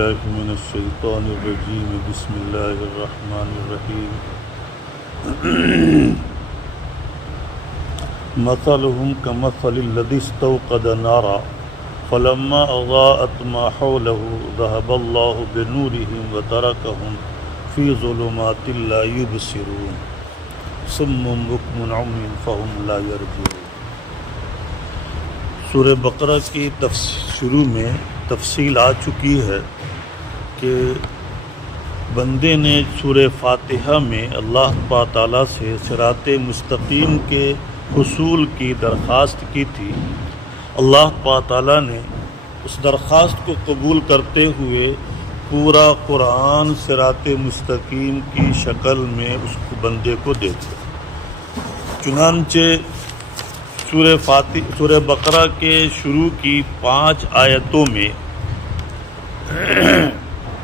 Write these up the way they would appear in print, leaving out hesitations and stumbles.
بالله من الشيطان الرجيم بسم الله الرحمن الرحيم مثلهم كمثل الذي استوقد نارا فلما أضاءت ما حوله ذهب الله بنورهم وتركهم في ظلمات لا يبصرون صم بكم عمي فهم لا يرجعون۔ سورہ بقرہ کی شروع میں تفصیل آ چکی ہے کہ بندے نے سورہ فاتحہ میں اللہ تعالیٰ سے صراط مستقیم کے حصول کی درخواست کی تھی۔ اللہ تعالیٰ نے اس درخواست کو قبول کرتے ہوئے پورا قرآن صراط مستقیم کی شکل میں اس کو بندے کو دے دیا۔ چنانچہ سورہ بقرہ کے شروع کی 5 آیتوں میں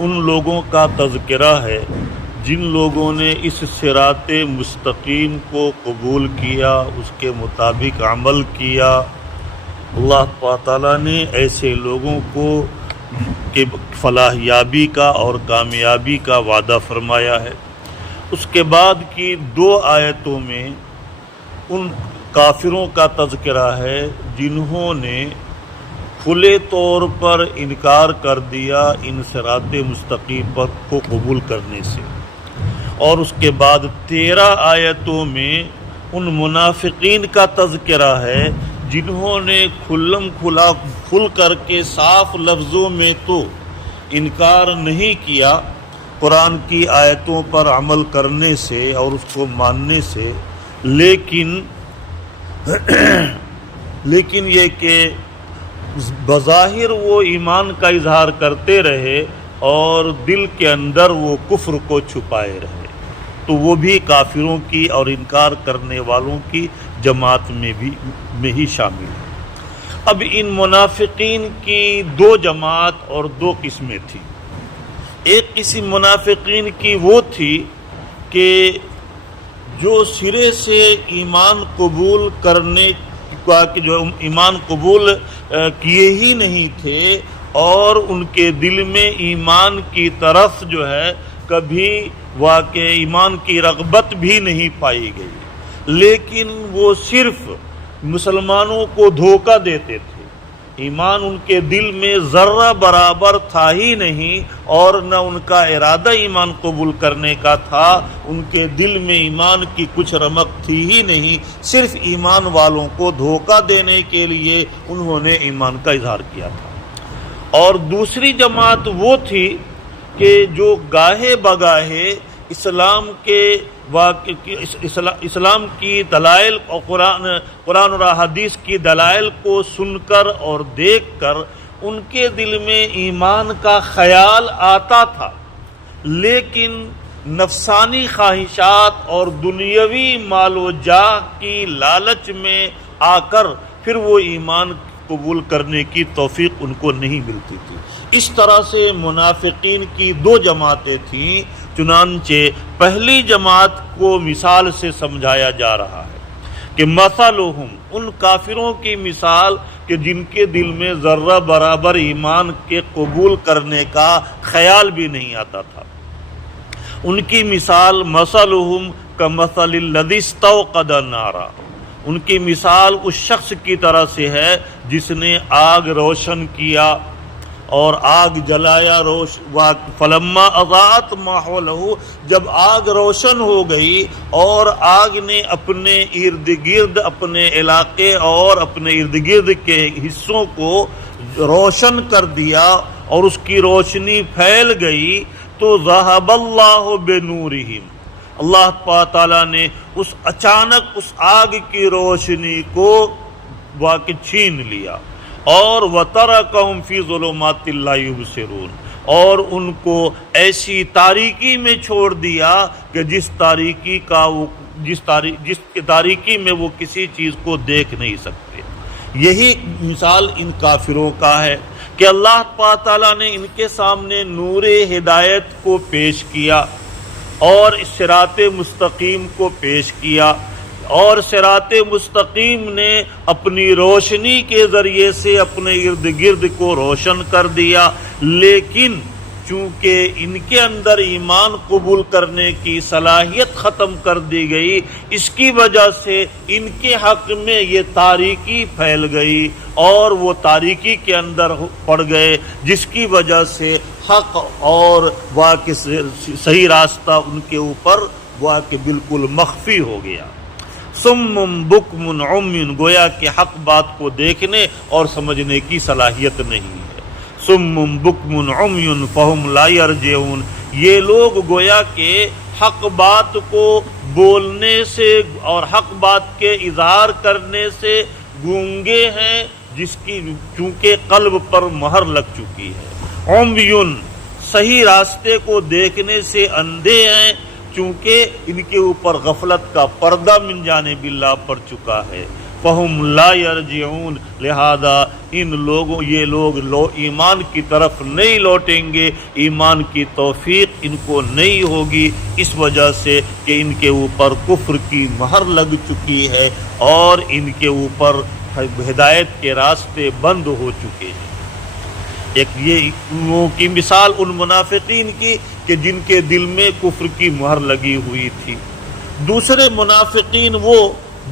ان لوگوں کا تذکرہ ہے جن لوگوں نے اس صراط مستقیم کو قبول کیا، اس کے مطابق عمل کیا۔ اللہ تعالیٰ نے ایسے لوگوں کو کہ فلاح یابی کا اور کامیابی کا وعدہ فرمایا ہے۔ اس کے بعد کی 2 آیتوں میں ان کافروں کا تذکرہ ہے جنہوں نے کھلے طور پر انکار کر دیا ان صراط مستقیم پر کو قبول کرنے سے، اور اس کے بعد 13 آیتوں میں ان منافقین کا تذکرہ ہے جنہوں نے کھل کر کے صاف لفظوں میں تو انکار نہیں کیا قرآن کی آیتوں پر عمل کرنے سے اور اس کو ماننے سے، لیکن یہ کہ بظاہر وہ ایمان کا اظہار کرتے رہے اور دل کے اندر وہ کفر کو چھپائے رہے، تو وہ بھی کافروں کی اور انکار کرنے والوں کی جماعت میں ہی شامل ہے۔ اب ان منافقین کی 2 جماعت اور 2 قسمیں تھیں۔ ایک قسم منافقین کی وہ تھی کہ جو سرے سے ایمان قبول کرنے کا جو ایمان قبول کیے ہی نہیں تھے اور ان کے دل میں ایمان کی طرف جو ہے کبھی واقع ایمان کی رغبت بھی نہیں پائی گئی، لیکن وہ صرف مسلمانوں کو دھوکہ دیتے تھے۔ ایمان ان کے دل میں ذرہ برابر تھا ہی نہیں اور نہ ان کا ارادہ ایمان قبول کرنے کا تھا، ان کے دل میں ایمان کی کچھ رمق تھی ہی نہیں، صرف ایمان والوں کو دھوکہ دینے کے لیے انہوں نے ایمان کا اظہار کیا تھا۔ اور دوسری جماعت وہ تھی کہ جو گاہے بگاہے اسلام کی دلائل اور قرآن اور حدیث کی دلائل کو سن کر اور دیکھ کر ان کے دل میں ایمان کا خیال آتا تھا، لیکن نفسانی خواہشات اور دنیاوی مال و جاہ کی لالچ میں آ کر پھر وہ ایمان قبول کرنے کی توفیق ان کو نہیں ملتی تھی۔ اس طرح سے منافقین کی 2 جماعتیں تھیں۔ چنانچہ پہلی جماعت کو مثال سے سمجھایا جا رہا ہے کہ مثلہم، ان کافروں کی مثال کہ جن کے دل میں ذرہ برابر ایمان کے قبول کرنے کا خیال بھی نہیں آتا تھا، ان کی مثال مثلہم کمثل الذی استوقد نارا، ان کی مثال اس شخص کی طرح سے ہے جس نے آگ روشن کیا اور آگ جلایا، فلما اضاءت ما حولہ، جب آگ روشن ہو گئی اور آگ نے اپنے ارد گرد اپنے علاقے اور اپنے ارد گرد کے حصوں کو روشن کر دیا اور اس کی روشنی پھیل گئی، تو ذہب اللہ بنورہم، اللہ تعالیٰ نے اچانک اس آگ کی روشنی کو واقع چھین لیا، اور وَتَرَكَهُمْ فِي ظُلُمَاتٍ لَا يُبْصِرُونَ، اور ان کو ایسی تاریکی میں چھوڑ دیا کہ جس تاریکی میں وہ کسی چیز کو دیکھ نہیں سکتے۔ یہی مثال ان کافروں کا ہے کہ اللہ تعالیٰ نے ان کے سامنے نور ہدایت کو پیش کیا اور صراط مستقیم کو پیش کیا، اور صراط مستقیم نے اپنی روشنی کے ذریعے سے اپنے ارد گرد کو روشن کر دیا، لیکن چونکہ ان کے اندر ایمان قبول کرنے کی صلاحیت ختم کر دی گئی، اس کی وجہ سے ان کے حق میں یہ تاریکی پھیل گئی اور وہ تاریکی کے اندر پڑ گئے، جس کی وجہ سے حق اور واقعی صحیح راستہ ان کے اوپر واقعی بالکل مخفی ہو گیا۔ سم بکم عمی، گویا کہ حق بات کو دیکھنے اور سمجھنے کی صلاحیت نہیں ہے۔ سم بکم عمی فہم لا یرجعون، یہ لوگ گویا کہ حق بات کو بولنے سے اور حق بات کے اظہار کرنے سے گونگے ہیں، جس کی چونکہ قلب پر مہر لگ چکی ہے۔ عمیٌ، صحیح راستے کو دیکھنے سے اندھے ہیں، چونکہ ان کے اوپر غفلت کا پردہ من جانب اللہ پڑ چکا ہے۔ فہم لا یرجعون، لہذا یہ لوگ ایمان کی طرف نہیں لوٹیں گے، ایمان کی توفیق ان کو نہیں ہوگی، اس وجہ سے کہ ان کے اوپر کفر کی مہر لگ چکی ہے اور ان کے اوپر ہدایت کے راستے بند ہو چکے ہیں۔ ایک یہ ان لوگوں کی مثال ان منافقین کی کہ جن کے دل میں کفر کی مہر لگی ہوئی تھی۔ دوسرے منافقین وہ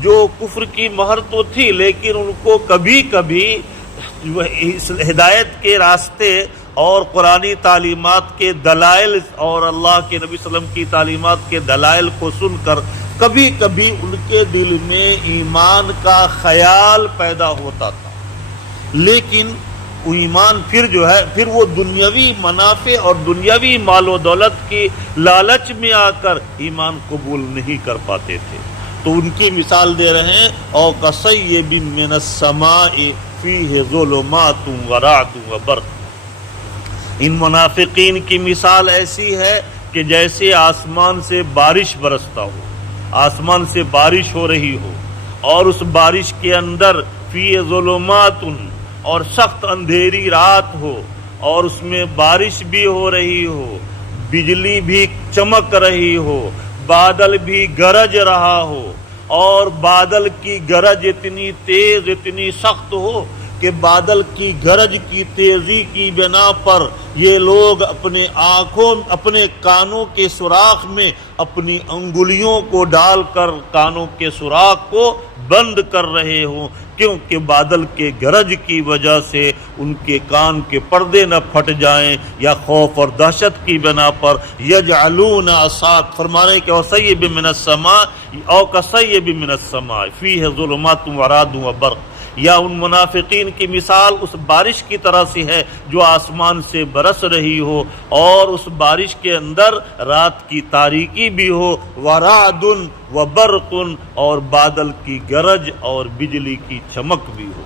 جو کفر کی مہر تو تھی، لیکن ان کو کبھی کبھی ہدایت کے راستے اور قرآنی تعلیمات کے دلائل اور اللہ کے نبی صلی اللہ علیہ وسلم کی تعلیمات کے دلائل کو سن کر کبھی کبھی ان کے دل میں ایمان کا خیال پیدا ہوتا تھا، لیکن ایمان پھر وہ دنیاوی منافع اور دنیاوی مال و دولت کی لالچ میں آ کر ایمان قبول نہیں کر پاتے تھے۔ تو ان کی مثال دے رہے ہیں، او کصیب من السماء فیہ ظلمات ورعد وبرق۔ ان منافقین کی مثال ایسی ہے کہ جیسے آسمان سے بارش برستا ہو، آسمان سے بارش ہو رہی ہو اور اس بارش کے اندر فیہ ظلمات، اور سخت اندھیری رات ہو اور اس میں بارش بھی ہو رہی ہو، بجلی بھی چمک رہی ہو، بادل بھی گرج رہا ہو، اور بادل کی گرج اتنی تیز اتنی سخت ہو کہ بادل کی گرج کی تیزی کی بنا پر یہ لوگ اپنے آنکھوں اپنے کانوں کے سوراخ میں اپنی انگلیوں کو ڈال کر کانوں کے سوراخ کو بند کر رہے ہوں، کیونکہ بادل کے گرج کی وجہ سے ان کے کان کے پردے نہ پھٹ جائیں یا خوف اور دہشت کی بنا پر یجعلون اصاق، فرمانے کہ وصیب من السماء او کصیب من السماء فیہ ظلمات ورعد وبرق، یا ان منافقین کی مثال اس بارش کی طرح سے ہے جو آسمان سے برس رہی ہو اور اس بارش کے اندر رات کی تاریکی بھی ہو، ورعد وبرق، اور بادل کی گرج اور بجلی کی چمک بھی ہو۔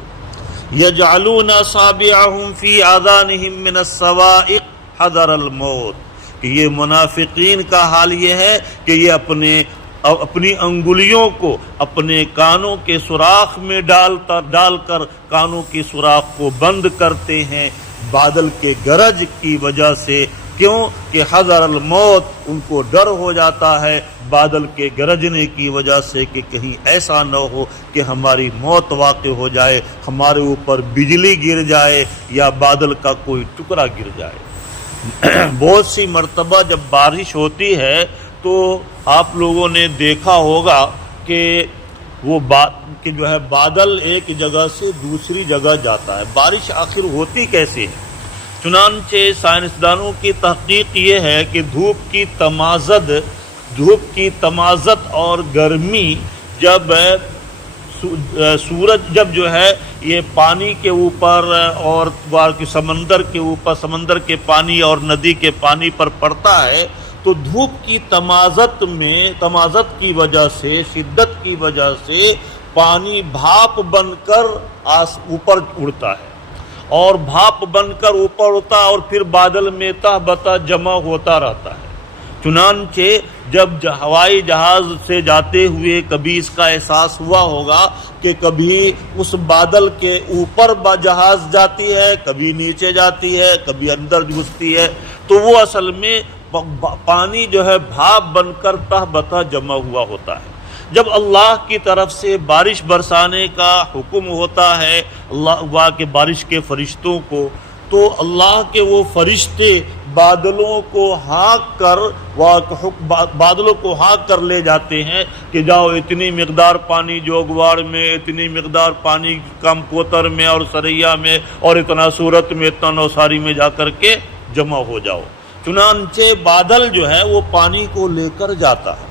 یجعلون اصابعهم فی آذانهم من الصواعق حذر الموت، کہ یہ منافقین کا حال یہ ہے کہ یہ اپنی انگلیوں کو اپنے کانوں کے سوراخ میں ڈال کر کانوں کی سوراخ کو بند کرتے ہیں بادل کے گرج کی وجہ سے، کیوں کہ حذر الموت، ان کو ڈر ہو جاتا ہے بادل کے گرجنے کی وجہ سے کہ کہیں ایسا نہ ہو کہ ہماری موت واقع ہو جائے، ہمارے اوپر بجلی گر جائے یا بادل کا کوئی ٹکڑا گر جائے۔ بہت سی مرتبہ جب بارش ہوتی ہے تو آپ لوگوں نے دیکھا ہوگا کہ کہ جو ہے بادل ایک جگہ سے دوسری جگہ جاتا ہے، بارش آخر ہوتی کیسے ہے؟ چنانچہ سائنسدانوں کی تحقیق یہ ہے کہ دھوپ کی تمازت اور گرمی جب سورج جو ہے یہ پانی کے اوپر اور سمندر کے اوپر، سمندر کے پانی اور ندی کے پانی پر پڑتا ہے تو دھوپ کی تمازت کی وجہ سے، شدت کی وجہ سے پانی بھاپ بن کر اوپر اڑتا ہے اور بھاپ بن کر اوپر اڑتا اور پھر بادل میں تہ بتہ جمع ہوتا رہتا ہے۔ چنانچہ جب ہوائی جہاز سے جاتے ہوئے کبھی اس کا احساس ہوا ہوگا کہ کبھی اس بادل کے اوپر جہاز جاتی ہے، کبھی نیچے جاتی ہے، کبھی اندر گھستی ہے، تو وہ اصل میں پانی جو ہے بھاپ بن کر تہ بتہ جمع ہوا ہوتا ہے۔ جب اللہ کی طرف سے بارش برسانے کا حکم ہوتا ہے اللہ کے بارش کے فرشتوں کو، تو اللہ کے وہ فرشتے بادلوں کو ہانک کر لے جاتے ہیں کہ جاؤ اتنی مقدار پانی جوگواڑ میں، اتنی مقدار پانی کم کوتر میں اور سریا میں اور اتنا صورت میں، اتنا نوساری میں جا کر کے جمع ہو جاؤ۔ چنانچہ بادل جو ہے وہ پانی کو لے کر جاتا ہے۔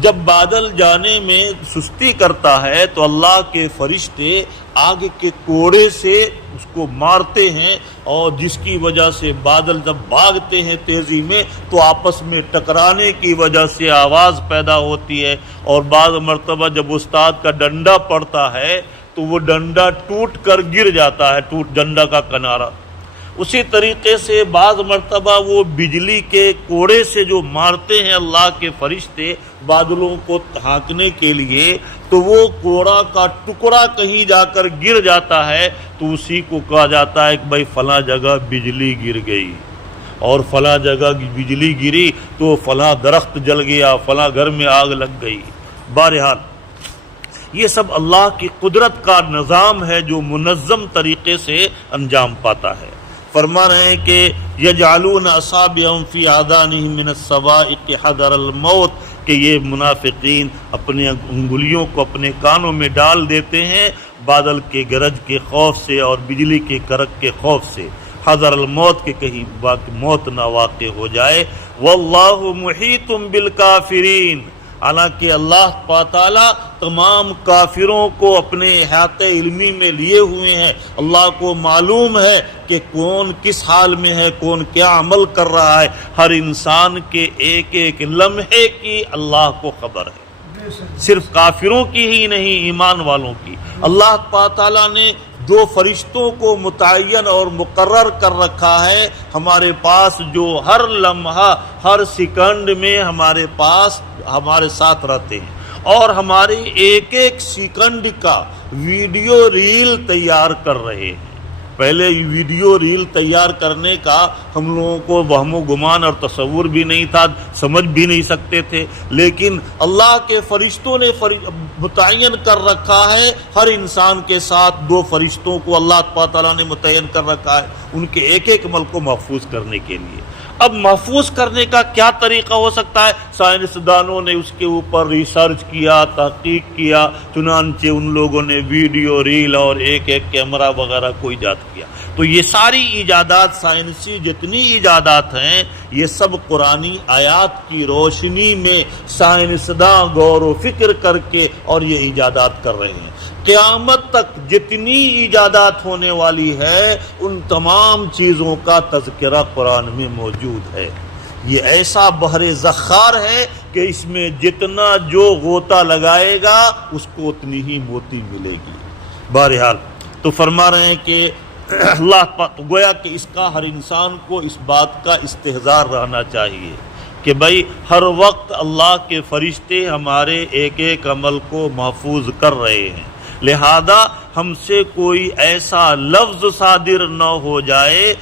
جب بادل جانے میں سستی کرتا ہے تو اللہ کے فرشتے آگ کے کوڑے سے اس کو مارتے ہیں، اور جس کی وجہ سے بادل جب بھاگتے ہیں تیزی میں تو آپس میں ٹکرانے کی وجہ سے آواز پیدا ہوتی ہے، اور بعض مرتبہ جب استاد کا ڈنڈا پڑتا ہے تو وہ ڈنڈا ٹوٹ کر گر جاتا ہے، ڈنڈا کا کنارہ۔ اسی طریقے سے بعض مرتبہ وہ بجلی کے کوڑے سے جو مارتے ہیں اللہ کے فرشتے بادلوں کو ہانکنے کے لیے، تو وہ کوڑا کا ٹکڑا کہیں جا کر گر جاتا ہے تو اسی کو کہا جاتا ہے کہ بھائی فلاں جگہ بجلی گر گئی، اور فلاں جگہ بجلی گری تو فلاں درخت جل گیا، فلاں گھر میں آگ لگ گئی۔ بہرحال یہ سب اللہ کی قدرت کا نظام ہے جو منظم طریقے سے انجام پاتا ہے۔ فرما رہے ہیں کہ یجعلون اصابعهم فی آذانہم من الصواعق حذر الموت، کہ یہ منافقین اپنے انگلیوں کو اپنے کانوں میں ڈال دیتے ہیں بادل کے گرج کے خوف سے اور بجلی کے کڑک کے خوف سے، حذر الموت، کہ کہیں موت نہ واقع ہو جائے۔ واللہ محیط بالکافرین، حالانکہ اللہ تعالیٰ تمام کافروں کو اپنے احاطہ علمی میں لیے ہوئے ہیں۔ اللہ کو معلوم ہے کہ کون کس حال میں ہے، کون کیا عمل کر رہا ہے، ہر انسان کے ایک ایک لمحے کی اللہ کو خبر ہے، صرف کافروں کی ہی نہیں، ایمان والوں کی۔ اللہ تعالیٰ نے دو فرشتوں کو متعین اور مقرر کر رکھا ہے ہمارے پاس، جو ہر لمحہ ہر سیکنڈ میں ہمارے پاس ہمارے ساتھ رہتے ہیں، اور ہماری ایک ایک سیکنڈ کا ویڈیو ریل تیار کر رہے ہیں۔ پہلے ویڈیو ریل تیار کرنے کا ہم لوگوں کو وہم و گمان اور تصور بھی نہیں تھا، سمجھ بھی نہیں سکتے تھے، لیکن اللہ کے فرشتوں نے متعین کر رکھا ہے، ہر انسان کے ساتھ دو فرشتوں کو اللہ تعالیٰ نے متعین کر رکھا ہے ان کے ایک ایک عمل کو محفوظ کرنے کے لیے۔ اب محفوظ کرنے کا کیا طریقہ ہو سکتا ہے؟ سائنسدانوں نے اس کے اوپر ریسرچ کیا، تحقیق کیا، چنانچہ ان لوگوں نے ویڈیو ریل اور ایک ایک کیمرہ وغیرہ کو ایجاد کیا۔ تو یہ ساری ایجادات، سائنسی جتنی ایجادات ہیں، یہ سب قرآنی آیات کی روشنی میں سائنسداں غور و فکر کر کے اور یہ ایجادات کر رہے ہیں۔ قیامت تک جتنی ایجادات ہونے والی ہے ان تمام چیزوں کا تذکرہ قرآن میں موجود ہے۔ یہ ایسا بحر زخار ہے کہ اس میں جتنا جو غوطہ لگائے گا اس کو اتنی ہی موتی ملے گی۔ بہرحال تو فرما رہے ہیں کہ اللہ گویا کہ اس کا ہر انسان کو اس بات کا استحضار رہنا چاہیے کہ بھائی ہر وقت اللہ کے فرشتے ہمارے ایک ایک عمل کو محفوظ کر رہے ہیں، لہذا ہم سے کوئی ایسا لفظ صادر نہ ہو جائے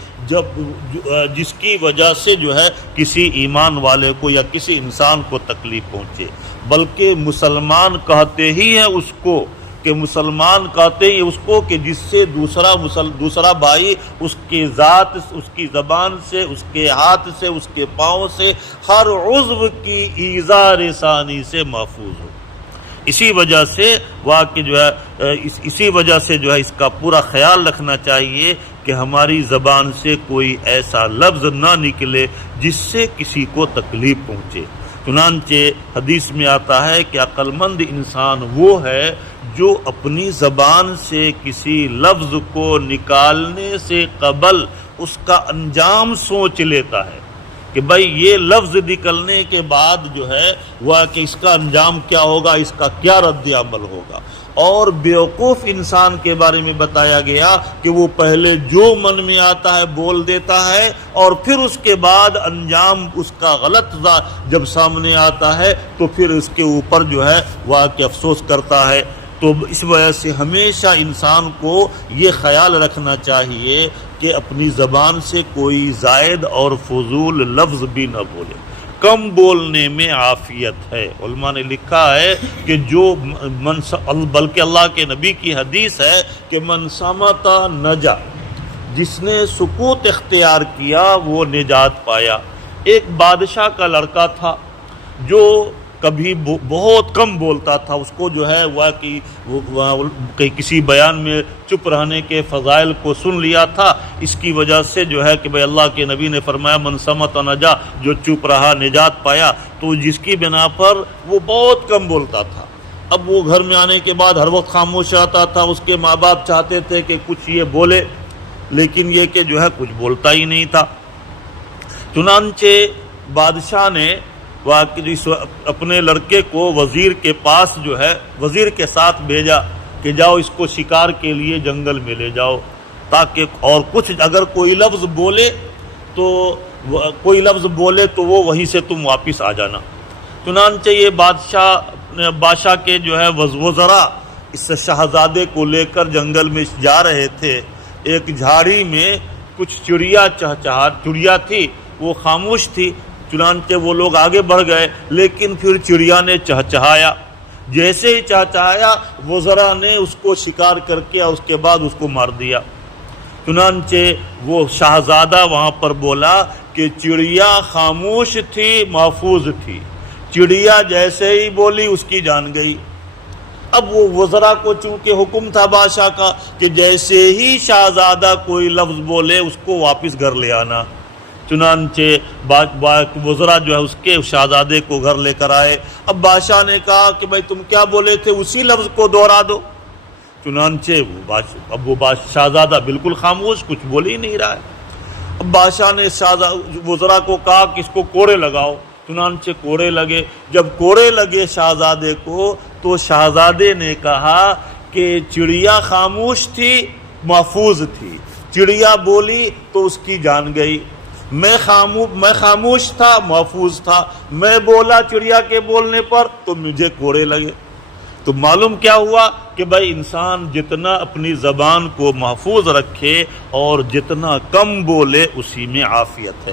جس کی وجہ سے جو ہے کسی ایمان والے کو یا کسی انسان کو تکلیف پہنچے، بلکہ مسلمان کہتے ہی ہیں اس کو، کہ مسلمان کہتے ہیں اس کو کہ جس سے دوسرا بھائی اس کی ذات، اس کی زبان سے، اس کے ہاتھ سے، اس کے پاؤں سے، ہر عضو کی ایذا رسانی سے محفوظ ہو۔ اسی وجہ سے جو ہے اس کا پورا خیال رکھنا چاہیے کہ ہماری زبان سے کوئی ایسا لفظ نہ نکلے جس سے کسی کو تکلیف پہنچے۔ چنانچہ حدیث میں آتا ہے کہ عقل مند انسان وہ ہے جو اپنی زبان سے کسی لفظ کو نکالنے سے قبل اس کا انجام سوچ لیتا ہے کہ بھائی یہ لفظ نکلنے کے بعد جو ہے وہ کہ اس کا انجام کیا ہوگا، اس کا کیا رد عمل ہوگا۔ اور بیوقوف انسان کے بارے میں بتایا گیا کہ وہ پہلے جو من میں آتا ہے بول دیتا ہے، اور پھر اس کے بعد انجام اس کا غلط جب سامنے آتا ہے تو پھر اس کے اوپر جو ہے وہ کہ افسوس کرتا ہے۔ تو اس وجہ سے ہمیشہ انسان کو یہ خیال رکھنا چاہیے کہ اپنی زبان سے کوئی زائد اور فضول لفظ بھی نہ بولے۔ کم بولنے میں عافیت ہے۔ علماء نے لکھا ہے کہ بلکہ اللہ کے نبی کی حدیث ہے کہ من صمت نجا، جس نے سکوت اختیار کیا وہ نجات پایا۔ ایک بادشاہ کا لڑکا تھا جو کبھی بہت کم بولتا تھا، اس کو جو ہے وہ کسی بیان میں چپ رہنے کے فضائل کو سن لیا تھا، اس کی وجہ سے جو ہے کہ بھئی اللہ کے نبی نے فرمایا من صمت نجا، جو چپ رہا نجات پایا، تو جس کی بنا پر وہ بہت کم بولتا تھا۔ اب وہ گھر میں آنے کے بعد ہر وقت خاموش رہتا تھا، اس کے ماں باپ چاہتے تھے کہ کچھ یہ بولے، لیکن یہ کہ جو ہے کچھ بولتا ہی نہیں تھا۔ چنانچہ بادشاہ نے اپنے لڑکے کو وزیر کے پاس جو ہے وزیر کے ساتھ بھیجا کہ جاؤ اس کو شکار کے لیے جنگل میں لے جاؤ، تاکہ اور کچھ اگر کوئی لفظ بولے تو وہ وہیں سے تم واپس آ جانا۔ چنانچہ یہ بادشاہ کے جو ہے وزراء اس شہزادے کو لے کر جنگل میں جا رہے تھے۔ ایک جھاڑی میں کچھ چڑیا تھی، وہ خاموش تھی، چنانچہ وہ لوگ آگے بڑھ گئے، لیکن پھر چڑیا نے چہچہایا۔ جیسے ہی چہچہایا وزراء نے اس کو شکار کر کے اور اس کے بعد اس کو مار دیا۔ چنانچہ وہ شہزادہ وہاں پر بولا کہ چڑیا خاموش تھی، محفوظ تھی، چڑیا جیسے ہی بولی اس کی جان گئی۔ اب وہ وزراء کو چونکہ حکم تھا بادشاہ کا کہ جیسے ہی شہزادہ کوئی لفظ بولے اس کو واپس گھر لے آنا، چنانچہ وزراء جو ہے اس کے شہزادے کو گھر لے کر آئے۔ اب بادشاہ نے کہا کہ بھائی تم کیا بولے تھے، اسی لفظ کو دوہرا دو۔ چنانچہ وہ شہزادہ بالکل خاموش، کچھ بول ہی نہیں رہا ہے۔ اب بادشاہ نے وزراء کو کہا کہ اس کو کوڑے لگاؤ، چنانچہ کوڑے لگے۔ جب کوڑے لگے شہزادے کو تو شہزادے نے کہا کہ چڑیا خاموش تھی، محفوظ تھی، چڑیا بولی تو اس کی جان گئی، میں خاموش تھا، محفوظ تھا، میں بولا چڑیا کے بولنے پر تو مجھے کوڑے لگے۔ تو معلوم کیا ہوا کہ بھائی انسان جتنا اپنی زبان کو محفوظ رکھے اور جتنا کم بولے اسی میں عافیت ہے۔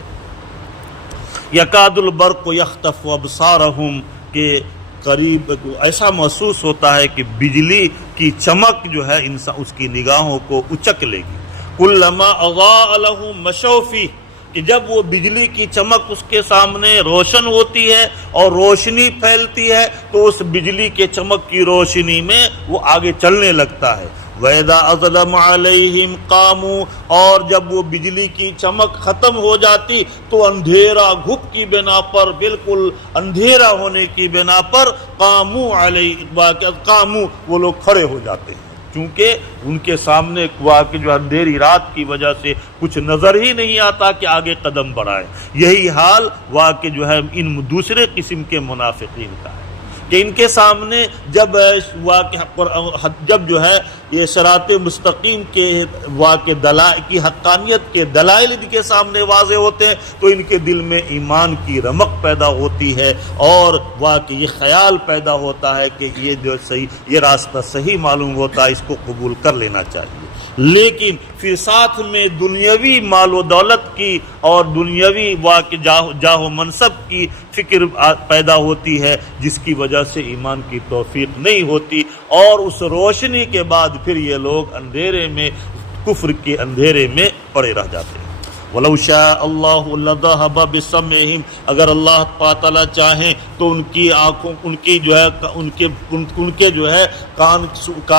یکاد البرق یخطف ابصارہم، کہ قریب ایسا محسوس ہوتا ہے کہ بجلی کی چمک جو ہے اس کی نگاہوں کو اچک لے گی۔ کلما اضاء لہم مشوا فیہ، کہ جب وہ بجلی کی چمک اس کے سامنے روشن ہوتی ہے اور روشنی پھیلتی ہے تو اس بجلی کے چمک کی روشنی میں وہ آگے چلنے لگتا ہے۔ وَإِذَا أَظْلَمَ عَلَيْهِمْ قَامُوا، اور جب وہ بجلی کی چمک ختم ہو جاتی تو اندھیرا گھپ کی بنا پر، بالکل اندھیرا ہونے کی بنا پر قاموا وہ لوگ کھڑے ہو جاتے ہیں، چونکہ ان کے سامنے جو اندھیری رات کی وجہ سے کچھ نظر ہی نہیں آتا کہ آگے قدم بڑھائے۔ یہی حال واقع جو ہے ان دوسرے قسم کے منافقین کا ہے کہ ان کے سامنے جب جو ہے یہ صراط مستقیم کے واقع دلائل کی حقانیت کے دلائل ان کے سامنے واضح ہوتے ہیں تو ان کے دل میں ایمان کی رمق پیدا ہوتی ہے اور واقع یہ خیال پیدا ہوتا ہے کہ یہ جو صحیح، یہ راستہ صحیح معلوم ہوتا ہے، اس کو قبول کر لینا چاہیے۔ لیکن پھر ساتھ میں دنیاوی مال و دولت کی اور دنیاوی واقع جاہ و منصب کی فکر پیدا ہوتی ہے، جس کی وجہ سے ایمان کی توفیق نہیں ہوتی، اور اس روشنی کے بعد پھر یہ لوگ اندھیرے میں، کفر کے اندھیرے میں پڑے رہ جاتے ہیں۔ وَلَوْ شَاءَ اللَّهُ لَذَهَبَ بِسَمْعِهِمْ، اگر اللہ تعالیٰ چاہیں تو ان کی آنکھوں، ان کی جو ہے ان کے جو ہے کان،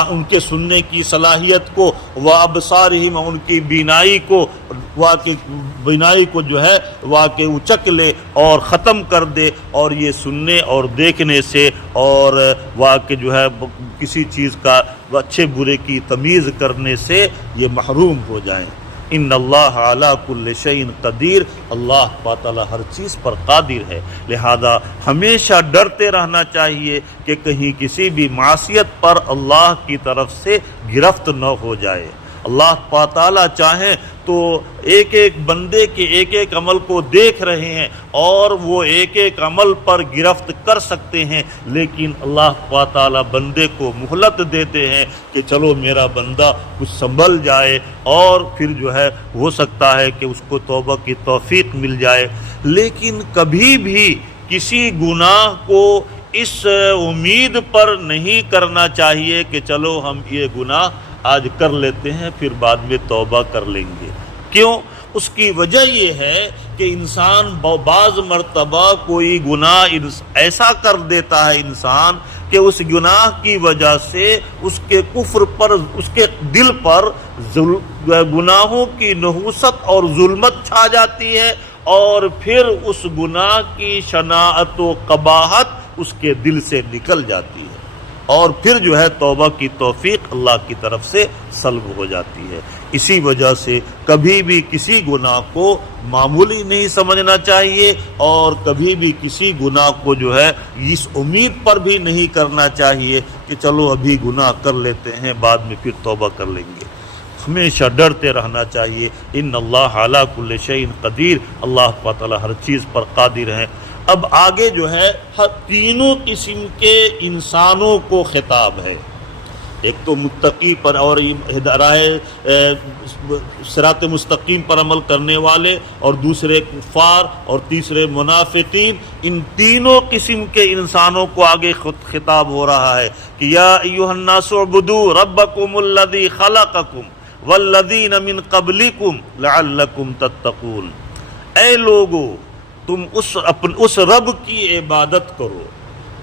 ان کے سننے کی صلاحیت کو، وَأَبْصَارِهِمْ، ان کی بینائی کو جو ہے واقع اچک لے اور ختم کر دے، اور یہ سننے اور دیکھنے سے اور واقع جو ہے کسی چیز کا اچھے برے کی تمیز کرنے سے یہ محروم ہو جائیں۔ ان اللہ علی کل شیء قدیر، اللہ تعالیٰ ہر چیز پر قادر ہے، لہذا ہمیشہ ڈرتے رہنا چاہیے کہ کہیں کسی بھی معصیت پر اللہ کی طرف سے گرفت نہ ہو جائے۔ اللہ تعالیٰ چاہیں تو ایک ایک بندے کے ایک ایک عمل کو دیکھ رہے ہیں اور وہ ایک ایک عمل پر گرفت کر سکتے ہیں، لیکن اللہ تعالیٰ بندے کو مہلت دیتے ہیں کہ چلو میرا بندہ کچھ سنبھل جائے، اور پھر جو ہے ہو سکتا ہے کہ اس کو توبہ کی توفیق مل جائے۔ لیکن کبھی بھی کسی گناہ کو اس امید پر نہیں کرنا چاہیے کہ چلو ہم یہ گناہ آج کر لیتے ہیں پھر بعد میں توبہ کر لیں گے۔ کیوں؟ اس کی وجہ یہ ہے کہ انسان بعض مرتبہ کوئی گناہ ایسا کر دیتا ہے انسان کہ اس گناہ کی وجہ سے اس کے کفر پر، اس کے دل پر گناہوں کی نحوست اور ظلمت چھا جاتی ہے، اور پھر اس گناہ کی شناعت و قباحت اس کے دل سے نکل جاتی ہے، اور پھر جو ہے توبہ کی توفیق اللہ کی طرف سے سلب ہو جاتی ہے۔ اسی وجہ سے کبھی بھی کسی گناہ کو معمولی نہیں سمجھنا چاہیے، اور کبھی بھی کسی گناہ کو جو ہے اس امید پر بھی نہیں کرنا چاہیے کہ چلو ابھی گناہ کر لیتے ہیں بعد میں پھر توبہ کر لیں گے۔ ہمیشہ ڈرتے رہنا چاہیے۔ ان اللہ علی کل شیء قدیر، اللہ تعالی ہر چیز پر قادر ہیں۔ اب آگے جو ہے تینوں قسم کے انسانوں کو خطاب ہے، ایک تو متقی پر اور راہ صراط مستقیم پر عمل کرنے والے، اور دوسرے کفار، اور تیسرے منافقین۔ ان تینوں قسم کے انسانوں کو آگے خطاب ہو رہا ہے کہ یا ایھا الناس اعبدوا ربکم الذی خلقکم والذین من قبلکم لعلکم تتقون۔ اے لوگو، تم اس رب کی عبادت کرو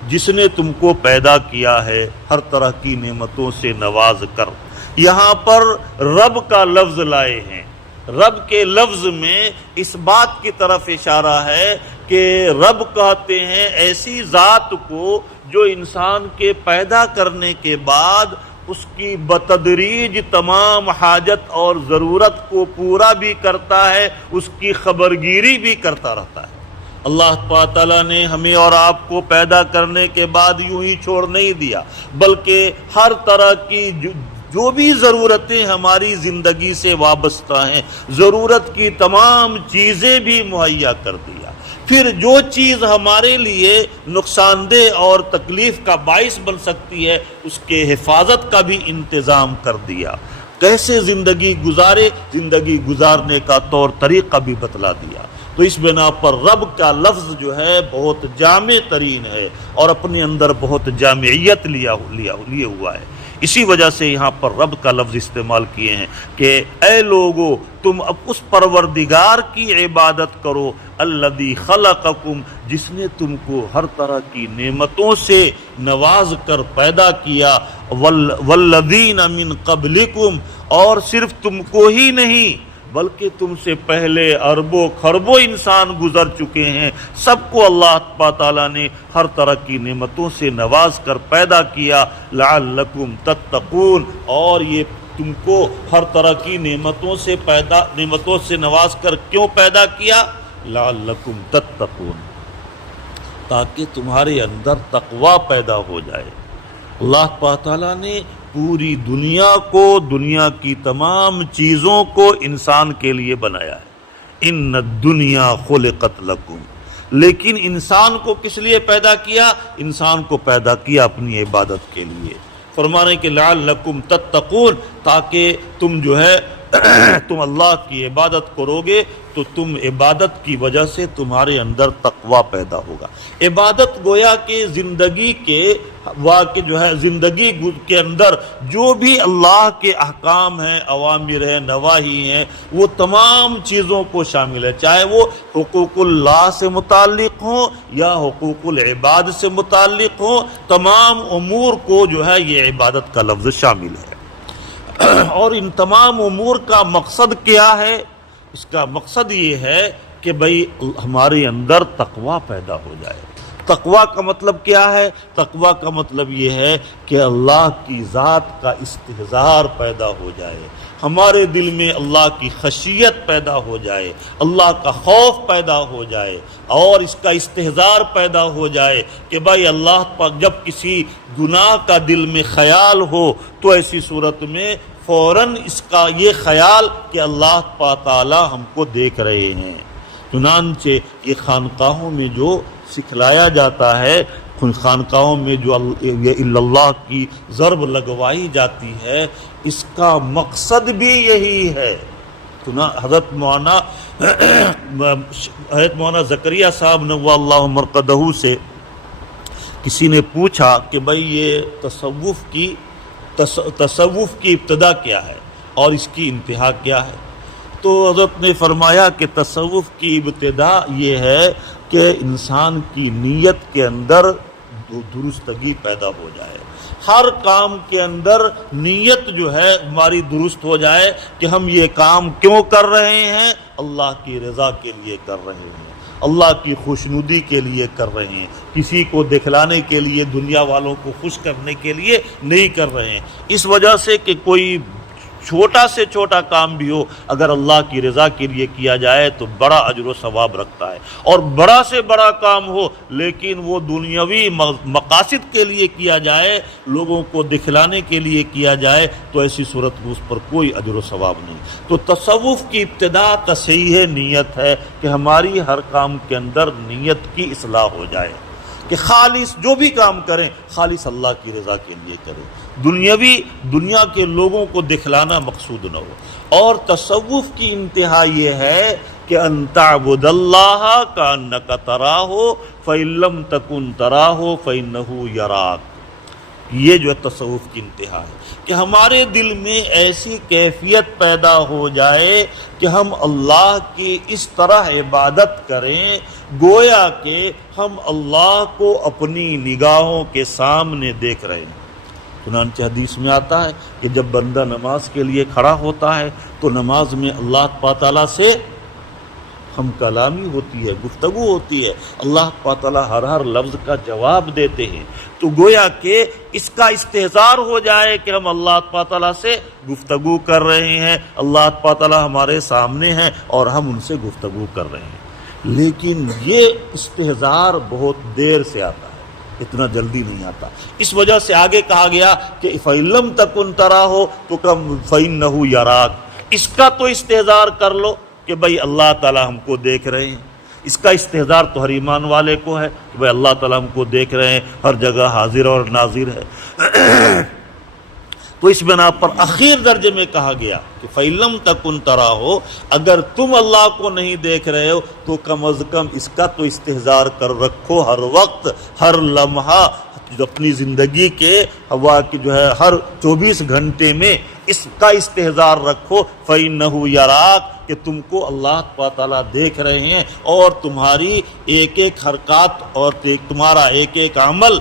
جس نے تم کو پیدا کیا ہے ہر طرح کی نعمتوں سے نواز کر۔ یہاں پر رب کا لفظ لائے ہیں۔ رب کے لفظ میں اس بات کی طرف اشارہ ہے کہ رب کہتے ہیں ایسی ذات کو جو انسان کے پیدا کرنے کے بعد اس کی بتدریج تمام حاجت اور ضرورت کو پورا بھی کرتا ہے، اس کی خبرگیری بھی کرتا رہتا ہے۔ اللہ تعالیٰ نے ہمیں اور آپ کو پیدا کرنے کے بعد یوں ہی چھوڑ نہیں دیا، بلکہ ہر طرح کی جو بھی ضرورتیں ہماری زندگی سے وابستہ ہیں، ضرورت کی تمام چیزیں بھی مہیا کر دیا۔ پھر جو چیز ہمارے لیے نقصان دہ اور تکلیف کا باعث بن سکتی ہے، اس کے حفاظت کا بھی انتظام کر دیا۔ کیسے زندگی گزارے، زندگی گزارنے کا طور طریقہ بھی بتلا دیا۔ تو اس بنا پر رب کا لفظ جو ہے بہت جامع ترین ہے اور اپنے اندر بہت جامعیت لیے ہوا ہے۔ اسی وجہ سے یہاں پر رب کا لفظ استعمال کیے ہیں کہ اے لوگو، تم اب اس پروردگار کی عبادت کرو الذی خلقکم، جس نے تم کو ہر طرح کی نعمتوں سے نواز کر پیدا کیا، والذین من قبلکم، اور صرف تم کو ہی نہیں بلکہ تم سے پہلے اربوں خربوں انسان گزر چکے ہیں، سب کو اللہ تعالیٰ نے ہر طرح کی نعمتوں سے نواز کر پیدا کیا، لعلکم تتقون، اور یہ تم کو ہر طرح کی نعمتوں سے نواز کر کیوں پیدا کیا؟ لعلکم تتقون، تاکہ تمہارے اندر تقوی پیدا ہو جائے۔ اللہ تعالیٰ نے پوری دنیا کو، دنیا کی تمام چیزوں کو انسان کے لیے بنایا ہے۔ ان الدنیا خلقت لکم، لیکن انسان کو کس لیے پیدا کیا؟ انسان کو پیدا کیا اپنی عبادت کے لیے۔ فرمانے کہ لعلکم تتقون، تاکہ تم جو ہے تم اللہ کی عبادت کرو گے تو تم عبادت کی وجہ سے تمہارے اندر تقوی پیدا ہوگا۔ عبادت گویا کہ زندگی کے واقع جو ہے زندگی کے اندر جو بھی اللہ کے احکام ہیں، اوامر ہیں، نواہی ہیں، وہ تمام چیزوں کو شامل ہے، چاہے وہ حقوق اللہ سے متعلق ہوں یا حقوق العباد سے متعلق ہوں، تمام امور کو جو ہے یہ عبادت کا لفظ شامل ہے۔ اور ان تمام امور کا مقصد کیا ہے؟ اس کا مقصد یہ ہے کہ بھئی ہمارے اندر تقوی پیدا ہو جائے۔ تقوی کا مطلب کیا ہے؟ تقوی کا مطلب یہ ہے کہ اللہ کی ذات کا استحضار پیدا ہو جائے، ہمارے دل میں اللہ کی خشیت پیدا ہو جائے، اللہ کا خوف پیدا ہو جائے، اور اس کا استحضار پیدا ہو جائے کہ بھائی اللہ پاک جب کسی گناہ کا دل میں خیال ہو تو ایسی صورت میں فوراً اس کا یہ خیال کہ اللہ تعالی ہم کو دیکھ رہے ہیں۔ چنانچہ یہ خانقاہوں میں جو سکھلایا جاتا ہے، خانقاہوں میں جو اللہ کی ضرب لگوائی جاتی ہے، اس کا مقصد بھی یہی ہے۔ حضرت مولانا زکریا صاحب نوّر اللہ مرقدہ سے کسی نے پوچھا کہ بھئی یہ تصوف کی ابتدا کیا ہے اور اس کی انتہا کیا ہے؟ تو حضرت نے فرمایا کہ تصوف کی ابتدا یہ ہے کہ انسان کی نیت کے اندر درستگی پیدا ہو جائے، ہر کام کے اندر نیت جو ہے ہماری درست ہو جائے کہ ہم یہ کام کیوں کر رہے ہیں، اللہ کی رضا کے لیے کر رہے ہیں، اللہ کی خوشنودی کے لیے کر رہے ہیں، کسی کو دکھلانے کے لیے، دنیا والوں کو خوش کرنے کے لیے نہیں کر رہے ہیں۔ اس وجہ سے کہ کوئی چھوٹا سے چھوٹا کام بھی ہو اگر اللہ کی رضا کے لیے کیا جائے تو بڑا اجر و ثواب رکھتا ہے، اور بڑا سے بڑا کام ہو لیکن وہ دنیاوی مقاصد کے لیے کیا جائے، لوگوں کو دکھلانے کے لیے کیا جائے تو ایسی صورت میں اس پر کوئی اجر و ثواب نہیں۔ تو تصوف کی ابتدا تصحیح نیت ہے کہ ہماری ہر کام کے اندر نیت کی اصلاح ہو جائے کہ خالص جو بھی کام کریں خالص اللہ کی رضا کے لیے کریں، دنیا کے لوگوں کو دکھلانا مقصود نہ ہو۔ اور تصوف کی انتہا یہ ہے کہ ان تعبد اللہ کأنک تراہ فإن لم تکن تراہ فإنہ یراک، یہ جو ہے تصوف کی انتہا ہے کہ ہمارے دل میں ایسی کیفیت پیدا ہو جائے کہ ہم اللہ کی اس طرح عبادت کریں گویا کہ ہم اللہ کو اپنی نگاہوں کے سامنے دیکھ رہے ہیں۔ چنانچہ حدیث میں آتا ہے کہ جب بندہ نماز کے لیے کھڑا ہوتا ہے تو نماز میں اللہ تعالیٰ سے ہم کلامی ہوتی ہے، گفتگو ہوتی ہے، اللہ تعالیٰ ہر لفظ کا جواب دیتے ہیں، تو گویا کہ اس کا استحضار ہو جائے کہ ہم اللہ تعالیٰ سے گفتگو کر رہے ہیں، اللہ تعالیٰ ہمارے سامنے ہیں اور ہم ان سے گفتگو کر رہے ہیں۔ لیکن یہ استحضار بہت دیر سے آتا ہے، اتنا جلدی نہیں آتا۔ اس وجہ سے آگے کہا گیا کہ فَإِن لَمْ تَكُنْ تَرَاهُ تو کم فَإِنَّهُ يَرَاكَ، اس کا تو استحضار کر لو کہ بھئی اللہ تعالیٰ ہم کو دیکھ رہے ہیں۔ اس کا استحضار تو ہر ایمان والے کو ہے کہ بھئی اللہ تعالیٰ ہم کو دیکھ رہے ہیں، ہر جگہ حاضر اور ناظر ہے۔ تو اس بنا پر اخیر درجے میں کہا گیا کہ فَإِن لَمْ تَكُنْ تَرَاهُ، اگر تم اللہ کو نہیں دیکھ رہے ہو تو کم از کم اس کا تو استحضار کر رکھو، ہر وقت ہر لمحہ اپنی زندگی کے ہوا کی جو ہے ہر 24 گھنٹے میں اس کا استحضار رکھو فَإِنَّهُ يَرَاكَ، کہ تم کو اللہ تعالیٰ دیکھ رہے ہیں اور تمہاری ایک ایک حرکات اور تمہارا ایک ایک عمل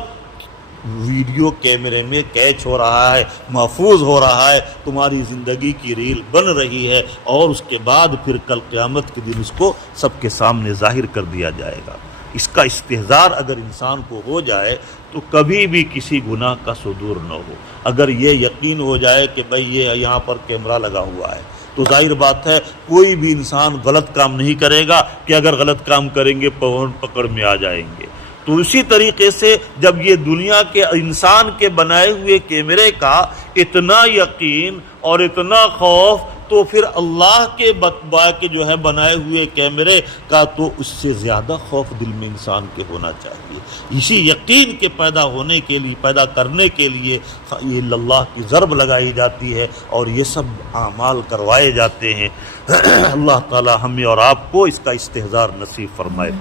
ویڈیو کیمرے میں کیچ ہو رہا ہے، محفوظ ہو رہا ہے، تمہاری زندگی کی ریل بن رہی ہے، اور اس کے بعد پھر کل قیامت کے دن اس کو سب کے سامنے ظاہر کر دیا جائے گا۔ اس کا استحضار اگر انسان کو ہو جائے تو کبھی بھی کسی گناہ کا صدور نہ ہو۔ اگر یہ یقین ہو جائے کہ بھئی یہ یہاں پر کیمرہ لگا ہوا ہے تو ظاہر بات ہے کوئی بھی انسان غلط کام نہیں کرے گا کہ اگر غلط کام کریں گے پکڑ میں آ جائیں گے۔ تو اسی طریقے سے جب یہ دنیا کے انسان کے بنائے ہوئے کیمرے کا اتنا یقین اور اتنا خوف، تو پھر اللہ کے بتبا کے جو ہے بنائے ہوئے کیمرے کا تو اس سے زیادہ خوف دل میں انسان کے ہونا چاہیے۔ اسی یقین کے پیدا ہونے کے لیے، پیدا کرنے کے لیے یہ اللہ کی ضرب لگائی جاتی ہے اور یہ سب اعمال کروائے جاتے ہیں۔ اللہ تعالی ہمیں اور آپ کو اس کا استحضار نصیب فرمائے۔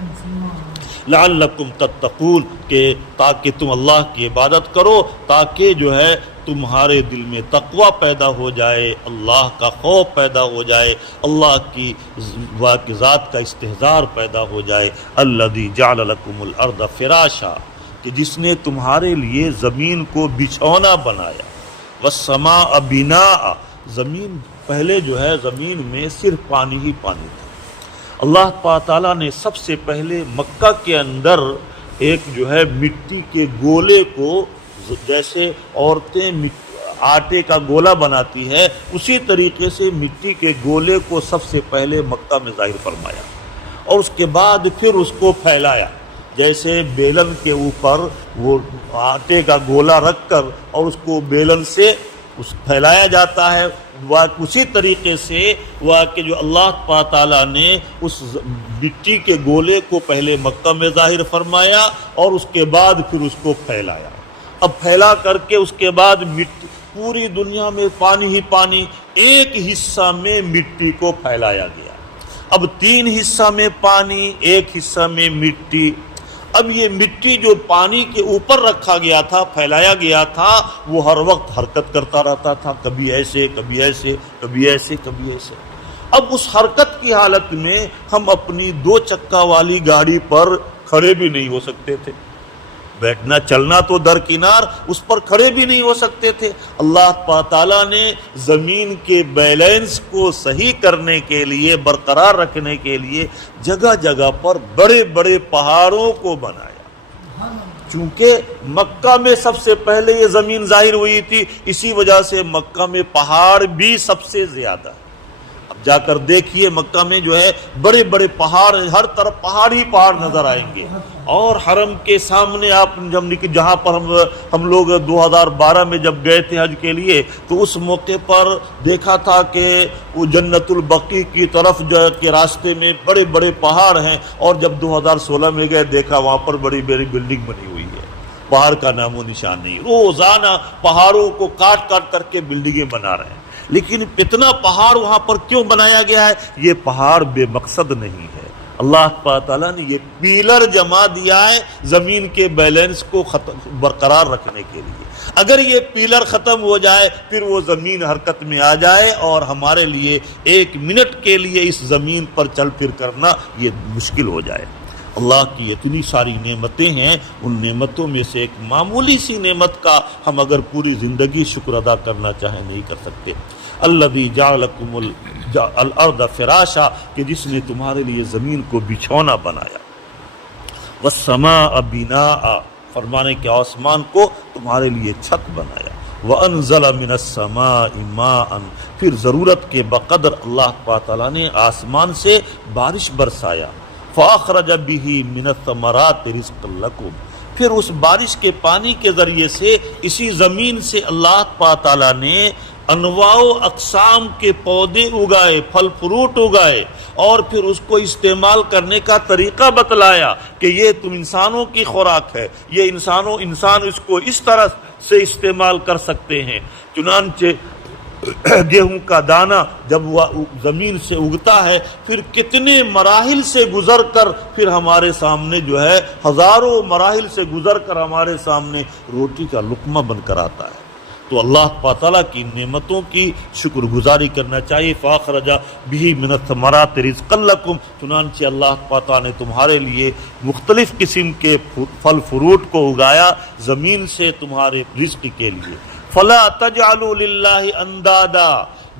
لعلکم تتقون، کہ تاکہ تم اللہ کی عبادت کرو، تاکہ جو ہے تمہارے دل میں تقوی پیدا ہو جائے، اللہ کا خوف پیدا ہو جائے، اللہ کی ذات کا استحضار پیدا ہو جائے۔ الذی جعل لکم الارض فراشا، کہ جس نے تمہارے لیے زمین کو بچھونا بنایا، والسماء بناء، زمین پہلے جو ہے زمین میں صرف پانی ہی پانی تھا۔ اللہ تعالیٰ نے سب سے پہلے مکہ کے اندر ایک جو ہے مٹی کے گولے کو، جیسے عورتیں آٹے کا گولا بناتی ہے اسی طریقے سے مٹی کے گولے کو سب سے پہلے مکہ میں ظاہر فرمایا، اور اس کے بعد پھر اس کو پھیلایا، جیسے بیلن کے اوپر وہ آٹے کا گولا رکھ کر اور اس کو بیلن سے پھیلایا جاتا ہے، اسی طریقے سے وہ کہ جو اللہ تعالیٰ نے اس مٹی کے گولے کو پہلے مکہ میں ظاہر فرمایا اور اس کے بعد پھر اس کو پھیلایا۔ اب پھیلا کر کے اس کے بعد پوری دنیا میں پانی ہی پانی، ایک حصہ میں مٹی کو پھیلایا گیا۔ اب 3 حصہ میں پانی، ایک حصہ میں مٹی۔ اب یہ مٹی جو پانی کے اوپر رکھا گیا تھا، پھیلایا گیا تھا، وہ ہر وقت حرکت کرتا رہتا تھا، کبھی ایسے کبھی ایسے کبھی ایسے کبھی ایسے۔ اب اس حرکت کی حالت میں ہم اپنی 2 چکا والی گاڑی پر کھڑے بھی نہیں ہو سکتے تھے، بیٹھنا چلنا تو درکنار، اس پر کھڑے بھی نہیں ہو سکتے تھے۔ اللہ تعالیٰ نے زمین کے بیلنس کو صحیح کرنے کے لیے، برقرار رکھنے کے لیے جگہ جگہ پر بڑے بڑے پہاڑوں کو بنایا۔ چونکہ مکہ میں سب سے پہلے یہ زمین ظاہر ہوئی تھی، اسی وجہ سے مکہ میں پہاڑ بھی سب سے زیادہ ہے۔ اب جا کر دیکھیے مکہ میں جو ہے بڑے بڑے پہاڑ، ہر طرف پہاڑ ہی پہاڑ نظر آئیں گے۔ اور حرم کے سامنے آپ جہاں پر ہم لوگ 2012 میں جب گئے تھے حج کے لیے، تو اس موقع پر دیکھا تھا کہ وہ جنت البقیع کی طرف جو ہے کہ راستے میں بڑے بڑے پہاڑ ہیں، اور جب 2016 میں گئے دیکھا وہاں پر بڑی بڑی بلڈنگ بنی ہوئی ہے، پہاڑ کا نام و نشان نہیں۔ روزانہ پہاڑوں کو کاٹ کاٹ کر کے بلڈنگیں بنا رہے ہیں، لیکن اتنا پہاڑ وہاں پر کیوں بنایا گیا ہے؟ یہ پہاڑ بے مقصد نہیں ہے، اللہ تعالیٰ نے یہ پیلر جما دیا ہے زمین کے بیلنس کو برقرار رکھنے کے لیے۔ اگر یہ پیلر ختم ہو جائے پھر وہ زمین حرکت میں آ جائے اور ہمارے لیے 1 منٹ کے لیے اس زمین پر چل پھر کرنا یہ مشکل ہو جائے۔ اللہ کی اتنی ساری نعمتیں ہیں، ان نعمتوں میں سے ایک معمولی سی نعمت کا ہم اگر پوری زندگی شکر ادا کرنا چاہیں نہیں کر سکتے۔ الذی جعل لکم الارض فراشا، کہ جس نے تمہارے لیے زمین کو بچھونا بنایا، والسماء بناء، فرمانے کے آسمان کو تمہارے لیے چھت بنایا، وانزل من السماء ماء، پھر ضرورت کے بقدر اللہ تعالیٰ نے آسمان سے بارش برسایا، فاخرج به من الثمرات رزقا لکم، پھر اس بارش کے پانی کے ذریعے سے اسی زمین سے اللہ تعالیٰ نے انواع و اقسام کے پودے اگائے، پھل فروٹ اگائے، اور پھر اس کو استعمال کرنے کا طریقہ بتلایا کہ یہ تم انسانوں کی خوراک ہے، یہ انسان اس کو اس طرح سے استعمال کر سکتے ہیں۔ چنانچہ گیہوں کا دانہ جب وہ زمین سے اگتا ہے پھر کتنے مراحل سے گزر کر پھر ہمارے سامنے جو ہے ہزاروں مراحل سے گزر کر ہمارے سامنے روٹی کا لقمہ بن کر آتا ہے۔ تو اللہ تعالیٰ کی نعمتوں کی شکر گزاری کرنا چاہیے۔ فاخرج به من الثمرات رزقا لکم، چنانچہ اللہ تعالیٰ نے تمہارے لیے مختلف قسم کے پھل فروٹ کو اگایا زمین سے تمہارے رزق کے لیے۔ فلا تجعلوا للہ اندادا،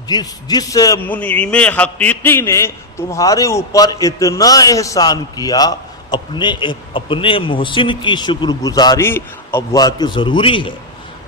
جس منعم حقیقی نے تمہارے اوپر اتنا احسان کیا، اپنے محسن کی شکر گزاری اب واقع ضروری ہے۔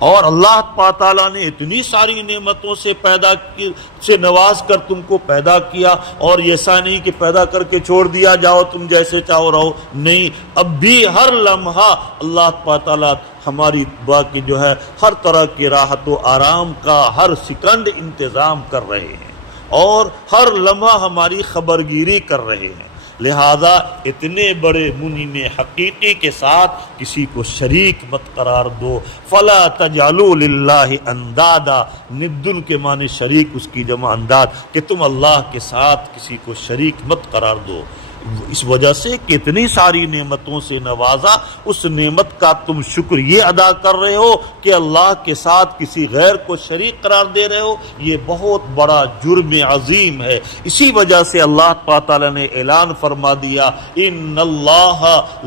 اور اللہ تعالیٰ نے اتنی ساری نعمتوں سے نواز کر تم کو پیدا کیا، اور ایسا نہیں کہ پیدا کر کے چھوڑ دیا جاؤ تم جیسے چاہو رہو، نہیں، اب بھی ہر لمحہ اللہ تعالیٰ ہماری باقی جو ہے ہر طرح کی راحت و آرام کا ہر سیکنڈ انتظام کر رہے ہیں، اور ہر لمحہ ہماری خبرگیری کر رہے ہیں۔ لہذا اتنے بڑے منعم حقیقی کے ساتھ کسی کو شریک مت قرار دو۔ فلا تجعلوا للہ اندادا، ندن کے معنی شریک، اس کی جمع انداد، کہ تم اللہ کے ساتھ کسی کو شریک مت قرار دو۔ اس وجہ سے کتنی ساری نعمتوں سے نوازا، اس نعمت کا تم شکر یہ ادا کر رہے ہو کہ اللہ کے ساتھ کسی غیر کو شریک قرار دے رہے ہو، یہ بہت بڑا جرم عظیم ہے۔ اسی وجہ سے اللہ تعالیٰ نے اعلان فرما دیا، ان اللہ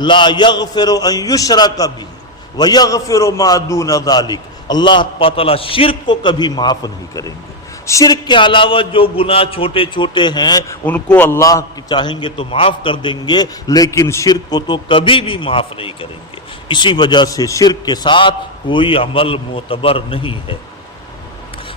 لا یغفر ان یشرک بہ ویغفر ما دون ذلک، اللہ تعالیٰ شرک کو کبھی معاف نہیں کریں گے۔ شرک کے علاوہ جو گناہ چھوٹے چھوٹے ہیں ان کو اللہ چاہیں گے تو معاف کر دیں گے، لیکن شرک کو تو کبھی بھی معاف نہیں کریں گے۔ اسی وجہ سے شرک کے ساتھ کوئی عمل معتبر نہیں ہے۔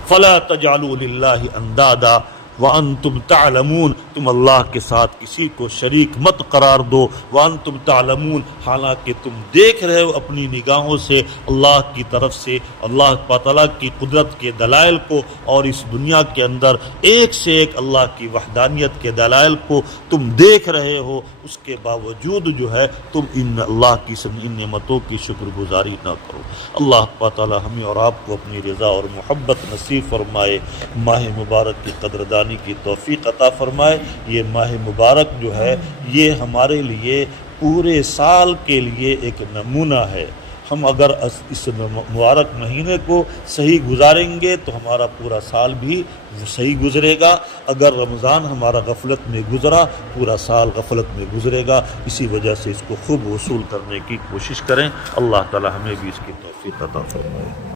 فلا تجعلوا للہ اندادا وانتم تعلمون، تم اللہ کے ساتھ کسی کو شریک مت قرار دو، وانتم تعلمون، حالانکہ تم دیکھ رہے ہو اپنی نگاہوں سے اللہ کی طرف سے اللہ تعالیٰ کی قدرت کے دلائل کو، اور اس دنیا کے اندر ایک سے ایک اللہ کی وحدانیت کے دلائل کو تم دیکھ رہے ہو، اس کے باوجود جو ہے تم ان اللہ کی ان نعمتوں کی شکر گزاری نہ کرو۔ اللہ تعالیٰ ہمیں اور آپ کو اپنی رضا اور محبت نصیب فرمائے، ماہ مبارک کی قدردانی کی توفیق عطا فرمائے۔ یہ ماہ مبارک جو ہے یہ ہمارے لیے پورے سال کے لیے ایک نمونہ ہے۔ ہم اگر اس مبارک مہینے کو صحیح گزاریں گے تو ہمارا پورا سال بھی صحیح گزرے گا، اگر رمضان ہمارا غفلت میں گزرا پورا سال غفلت میں گزرے گا۔ اسی وجہ سے اس کو خوب وصول کرنے کی کوشش کریں۔ اللہ تعالی ہمیں بھی اس کی توفیق عطا فرمائے۔